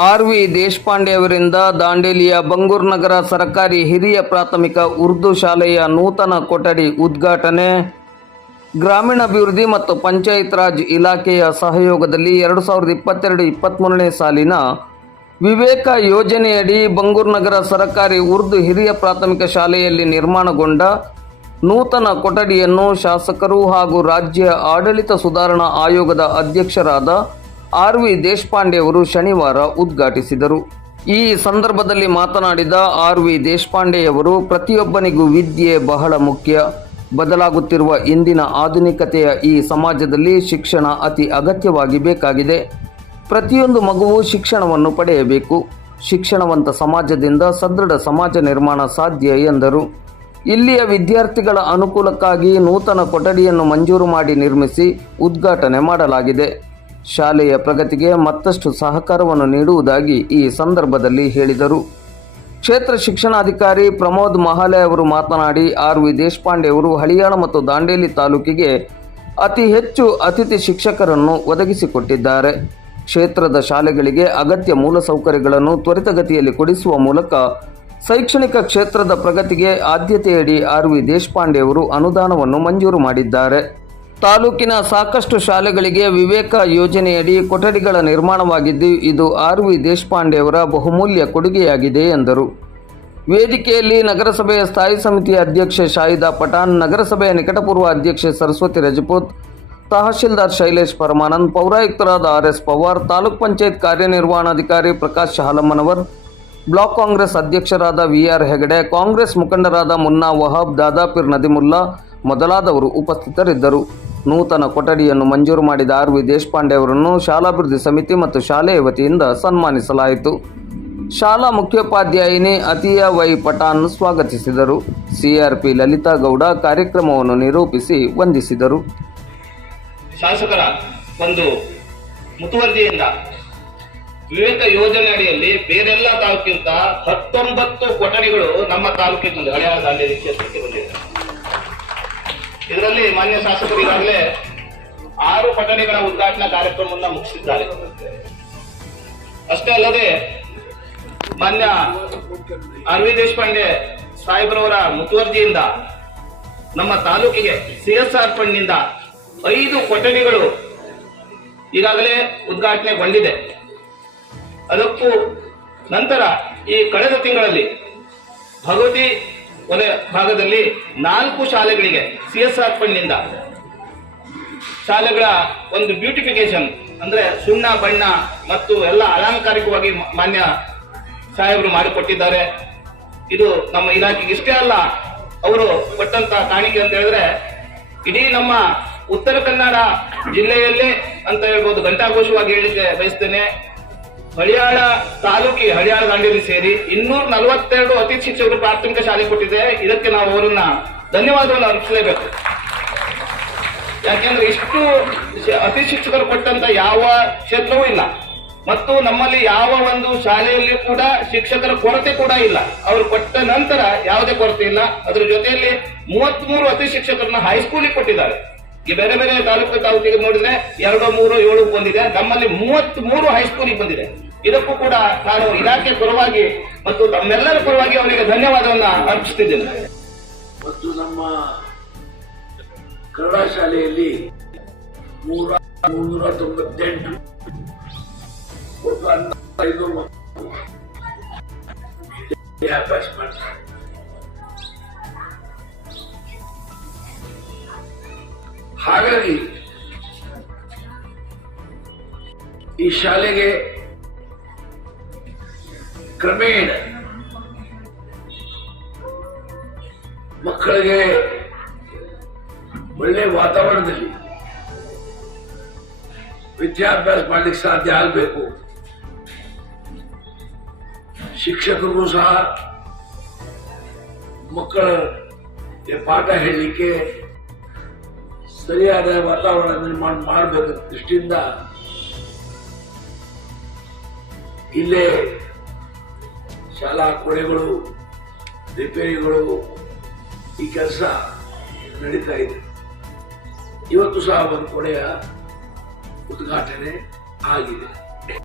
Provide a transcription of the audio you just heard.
R V Deshpande ಅವರಿಂದ ದಾಂಡೇಲಿಯ ಬಂಗೂರ್ ನಗರ ಸರ್ಕಾರಿ ಹಿರಿಯ ಪ್ರಾಥಮಿಕ ಉರ್ದು ಶಾಲೆಯ ನೂತನ ಕೊಠಡಿ ಉದ್ಘಾಟನೆ. ಗ್ರಾಮೀಣಾಭಿವೃದ್ಧಿ ಮತ್ತು ಪಂಚಾಯತ್ ರಾಜ್ ಇಲಾಖೆಯ ಸಹಯೋಗದಲ್ಲಿ ಎರಡು ಸಾವಿರದ ಇಪ್ಪತ್ತೆರಡು ಇಪ್ಪತ್ತ್ಮೂರನೇ ಸಾಲಿನ ವಿವೇಕ ಯೋಜನೆಯಡಿ ಬಂಗೂರ್ ನಗರ ಸರ್ಕಾರಿ ಉರ್ದು ಹಿರಿಯ ಪ್ರಾಥಮಿಕ ಶಾಲೆಯಲ್ಲಿ ನಿರ್ಮಾಣಗೊಂಡ ನೂತನ ಕೊಠಡಿಯನ್ನು ಶಾಸಕರು ಹಾಗೂ ರಾಜ್ಯ ಆಡಳಿತ ಸುಧಾರಣಾ ಆಯೋಗದ ಅಧ್ಯಕ್ಷರಾದ ಆರ್ ವಿ ದೇಶಪಾಂಡೆ ಅವರು ಶನಿವಾರ ಉದ್ಘಾಟಿಸಿದರು. ಈ ಸಂದರ್ಭದಲ್ಲಿ ಮಾತನಾಡಿದ ಆರ್ ವಿ ದೇಶಪಾಂಡೆಯವರು, ಪ್ರತಿಯೊಬ್ಬನಿಗೂ ವಿದ್ಯೆ ಬಹಳ ಮುಖ್ಯ. ಬದಲಾಗುತ್ತಿರುವ ಇಂದಿನ ಆಧುನಿಕತೆಯ ಈ ಸಮಾಜದಲ್ಲಿ ಶಿಕ್ಷಣ ಅತಿ ಅಗತ್ಯವಾಗಿ ಬೇಕಾಗಿದೆ. ಪ್ರತಿಯೊಂದು ಮಗುವು ಶಿಕ್ಷಣವನ್ನು ಪಡೆಯಬೇಕು. ಶಿಕ್ಷಣವಂತ ಸಮಾಜದಿಂದ ಸದೃಢ ಸಮಾಜ ನಿರ್ಮಾಣ ಸಾಧ್ಯ ಎಂದರು. ಇಲ್ಲಿಯ ವಿದ್ಯಾರ್ಥಿಗಳ ಅನುಕೂಲಕ್ಕಾಗಿ ನೂತನ ಕೊಠಡಿಯನ್ನು ಮಂಜೂರು ಮಾಡಿ ನಿರ್ಮಿಸಿ ಉದ್ಘಾಟನೆ ಮಾಡಲಾಗಿದೆ. ಶಾಲೆಯ ಪ್ರಗತಿಗೆ ಮತ್ತಷ್ಟು ಸಹಕಾರವನ್ನು ನೀಡುವುದಾಗಿ ಈ ಸಂದರ್ಭದಲ್ಲಿ ಹೇಳಿದರು. ಕ್ಷೇತ್ರ ಶಿಕ್ಷಣಾಧಿಕಾರಿ ಪ್ರಮೋದ್ ಮಹಾಲೆ ಅವರು ಮಾತನಾಡಿ, ಆರ್ ವಿ ದೇಶಪಾಂಡೆ ಅವರು ಹಳಿಯಾಣ ಮತ್ತು ದಾಂಡೇಲಿ ತಾಲೂಕಿಗೆ ಅತಿ ಹೆಚ್ಚು ಅತಿಥಿ ಶಿಕ್ಷಕರನ್ನು ಒದಗಿಸಿಕೊಟ್ಟಿದ್ದಾರೆ. ಕ್ಷೇತ್ರದ ಶಾಲೆಗಳಿಗೆ ಅಗತ್ಯ ಮೂಲಸೌಕರ್ಯಗಳನ್ನು ತ್ವರಿತಗತಿಯಲ್ಲಿ ಕೊಡಿಸುವ ಮೂಲಕ ಶೈಕ್ಷಣಿಕ ಕ್ಷೇತ್ರದ ಪ್ರಗತಿಗೆ ಆದ್ಯತೆಯಡಿ ಆರ್ ವಿ ದೇಶಪಾಂಡೆ ಅವರು ಅನುದಾನವನ್ನು ಮಂಜೂರು ಮಾಡಿದ್ದಾರೆ. ತಾಲೂಕಿನ ಸಾಕಷ್ಟು ಶಾಲೆಗಳಿಗೆ ವಿವೇಕ ಯೋಜನೆಯಡಿ ಕೊಠಡಿಗಳ ನಿರ್ಮಾಣವಾಗಿದ್ದು, ಇದು ಆರ್ ವಿ ದೇಶಪಾಂಡೆಯವರ ಬಹುಮೂಲ್ಯ ಕೊಡುಗೆಯಾಗಿದೆ ಎಂದರು. ವೇದಿಕೆಯಲ್ಲಿ ನಗರಸಭೆಯ ಸ್ಥಾಯಿ ಸಮಿತಿಯ ಅಧ್ಯಕ್ಷೆ ಶಾಹಿದಾ ಪಠಾಣ್, ನಗರಸಭೆಯ ನಿಕಟಪೂರ್ವ ಅಧ್ಯಕ್ಷೆ ಸರಸ್ವತಿ ರಜಪೂತ್, ತಹಶೀಲ್ದಾರ್ ಶೈಲೇಶ್ ಪರಮಾನಂದ್, ಪೌರಾಯುಕ್ತರಾದ ಆರ್ ಎಸ್ ಪವಾರ್, ತಾಲೂಕ್ ಪಂಚಾಯತ್ ಕಾರ್ಯನಿರ್ವಹಣಾಧಿಕಾರಿ ಪ್ರಕಾಶ್ ಹಾಲಮ್ಮನವರ್, ಬ್ಲಾಕ್ ಕಾಂಗ್ರೆಸ್ ಅಧ್ಯಕ್ಷರಾದ ವಿ ಆರ್ ಹೆಗಡೆ, ಕಾಂಗ್ರೆಸ್ ಮುಖಂಡರಾದ ಮುನ್ನಾ ವಹಾಬ್, ದಾದಾಪೀರ್ ನದಿಮುಲ್ಲಾ ಮೊದಲಾದವರು ಉಪಸ್ಥಿತರಿದ್ದರು. ನೂತನ ಕೊಠಡಿಯನ್ನು ಮಂಜೂರು ಮಾಡಿದ ಆರ್ ವಿ ದೇಶಪಾಂಡೆ ಅವರನ್ನು ಶಾಲಾಭಿವೃದ್ಧಿ ಸಮಿತಿ ಮತ್ತು ಶಾಲೆಯ ವತಿಯಿಂದ ಸನ್ಮಾನಿಸಲಾಯಿತು. ಶಾಲಾ ಮುಖ್ಯೋಪಾಧ್ಯಾಯಿನಿ ಅತಿಯಾ ವೈ ಪಠಾನ್ ಸ್ವಾಗತಿಸಿದರು. ಸಿಆರ್ಪಿ ಲಲಿತಾ ಗೌಡ ಕಾರ್ಯಕ್ರಮವನ್ನು ನಿರೂಪಿಸಿ ವಂದಿಸಿದರು. ಶಾಸಕರ ಒಂದು ಮುತುವರ್ಜಿಯಿಂದ ವಿವೇಕ ಯೋಜನೆ ಅಡಿಯಲ್ಲಿ ಬೇರೆಲ್ಲ ತಾಲೂಕಿಂತ ಹತ್ತೊಂಬತ್ತು ಕೊಠಡಿಗಳು ನಮ್ಮ ತಾಲೂಕಿನಲ್ಲಿ ಹಳೆಯ ಕ್ಷೇತ್ರಕ್ಕೆ ಬಂದಿದೆ ಇದರಲ್ಲಿ ಮಾನ್ಯ ಶಾಸಕರು ಈಗಾಗಲೇ ಆರು ಪಠಣಿಗಳ ಉದ್ಘಾಟನಾ ಕಾರ್ಯಕ್ರಮವನ್ನು ಮುಗಿಸಿದ್ದಾರೆ. ಅಷ್ಟೇ ಅಲ್ಲದೆ ಮಾನ್ಯ ಆರ್ ದೇಶಪಾಂಡೆ ಸಾಹೇಬ್ರವರ ಮುತುವರ್ಜಿಯಿಂದ ನಮ್ಮ ತಾಲೂಕಿಗೆ ಸಿಎಸ್ಆರ್ ಫಂಡ್ನಿಂದ ಐದು ಕೊಠಡಿಗಳು ಈಗಾಗಲೇ ಉದ್ಘಾಟನೆಗೊಂಡಿದೆ. ಅದಕ್ಕೂ ನಂತರ ಈ ಕಳೆದ ತಿಂಗಳಲ್ಲಿ ಭಗವತಿ ವಲಯ ಭಾಗದಲ್ಲಿ ನಾಲ್ಕು ಶಾಲೆಗಳಿಗೆ ಸಿ ಎಸ್ ಆರ್ ಫಂಡ್ನಿಂದ ಶಾಲೆಗಳ ಒಂದು ಬ್ಯೂಟಿಫಿಕೇಶನ್ ಅಂದ್ರೆ ಸುಣ್ಣ, ಬಣ್ಣ ಮತ್ತು ಎಲ್ಲ ಅಲಂಕಾರಿಕವಾಗಿ ಮಾನ್ಯ ಸಾಹೇಬರು ಮಾಡಿಕೊಟ್ಟಿದ್ದಾರೆ. ಇದು ನಮ್ಮ ಇಲಾಖೆಗೆ ಇಷ್ಟೇ ಅಲ್ಲ, ಅವರು ಕೊಟ್ಟಂತ ಕಾಣಿಕೆ ಅಂತ ಹೇಳಿದ್ರೆ, ಇಡೀ ನಮ್ಮ ಉತ್ತರ ಕನ್ನಡ ಜಿಲ್ಲೆಯಲ್ಲೇ ಅಂತ ಹೇಳ್ಬೋದು, ಘಂಟಾಘೋಷವಾಗಿ ಹೇಳಲಿಕ್ಕೆ ಬಯಸ್ತೇನೆ. ಹಳಿಯಾಳ ತಾಲೂಕಿ ಹಳಿಯಾಳ ದಾಂಡೇಲಿ ಸೇರಿ ಇನ್ನೂರ ನಲವತ್ತೆರಡು ಅತಿಥಿ ಶಿಕ್ಷಕರು ಪ್ರಾಥಮಿಕ ಶಾಲೆ ಕೊಟ್ಟಿದೆ ಇದಕ್ಕೆ ನಾವು ಅವರನ್ನ ಧನ್ಯವಾದವನ್ನು ಅರ್ಪಿಸಲೇಬೇಕು. ಯಾಕೆಂದ್ರೆ ಇಷ್ಟು ಅತಿ ಶಿಕ್ಷಕರು ಕೊಟ್ಟಂತ ಯಾವ ಕ್ಷೇತ್ರವೂ ಇಲ್ಲ. ಮತ್ತು ನಮ್ಮಲ್ಲಿ ಯಾವ ಒಂದು ಶಾಲೆಯಲ್ಲಿ ಕೂಡ ಶಿಕ್ಷಕರ ಕೊರತೆ ಕೂಡ ಇಲ್ಲ. ಅವರು ಕೊಟ್ಟ ನಂತರ ಯಾವುದೇ ಕೊರತೆ ಇಲ್ಲ. ಅದರ ಜೊತೆಯಲ್ಲಿ ಮೂವತ್ಮೂರು ಅತಿ ಶಿಕ್ಷಕರನ್ನ ಹೈಸ್ಕೂಲಿಗೆ ಕೊಟ್ಟಿದ್ದಾರೆ. ಈ ಬೇರೆ ಬೇರೆ ತಾಲೂಕು ತಾಲೂಕಿಗೆ ನೋಡಿದ್ರೆ ಎರಡು, ಮೂರು, ಏಳು ಬಂದಿದೆ. ನಮ್ಮಲ್ಲಿ ಮೂವತ್ತ್ ಮೂರು ಹೈಸ್ಕೂಲಿಗೆ ಬಂದಿದೆ. ಇದಕ್ಕೂ ಕೂಡ ನಾನು ಇಲಾಖೆ ಪರವಾಗಿ ಮತ್ತು ತಮ್ಮೆಲ್ಲರ ಪರವಾಗಿ ಅವರಿಗೆ ಧನ್ಯವಾದವನ್ನ ಅರ್ಪಿಸುತ್ತಿದ್ದೇನೆ ಮತ್ತು ನಮ್ಮ ಕನ್ನಡ ಶಾಲೆಯಲ್ಲಿ ನೂರ ತೊಂಬತ್ತೆಂಟು ಒಟ್ಟು ಮಾಡ್ತಾರೆ. ಹಾಗಾಗಿ ಈ ಶಾಲೆಗೆ ಕ್ರಮೇಣ ಮಕ್ಕಳಿಗೆ ಒಳ್ಳೆ ವಾತಾವರಣದಲ್ಲಿ ವಿದ್ಯಾಭ್ಯಾಸ ಮಾಡ್ಲಿಕ್ಕೆ ಸಾಧ್ಯ ಆಗಬೇಕು ಶಿಕ್ಷಕರಿಗೂ ಸಹ ಮಕ್ಕಳಿಗೆ ಪಾಠ ಹೇಳಲಿಕ್ಕೆ ಸರಿಯಾದ ವಾತಾವರಣ ನಿರ್ಮಾಣ ಮಾಡಬೇಕು ದೃಷ್ಟಿಯಿಂದ ಇಲ್ಲೇ ಶಾಲಾ ಕೊಳೆಗಳು ರಿಪೇರಿಗಳು ಈ ಕೆಲಸ ನಡೀತಾ ಇದೆ. ಇವತ್ತು ಸಹ ಒಂದು ಕೊಳೆಯ ಉದ್ಘಾಟನೆ ಆಗಿದೆ.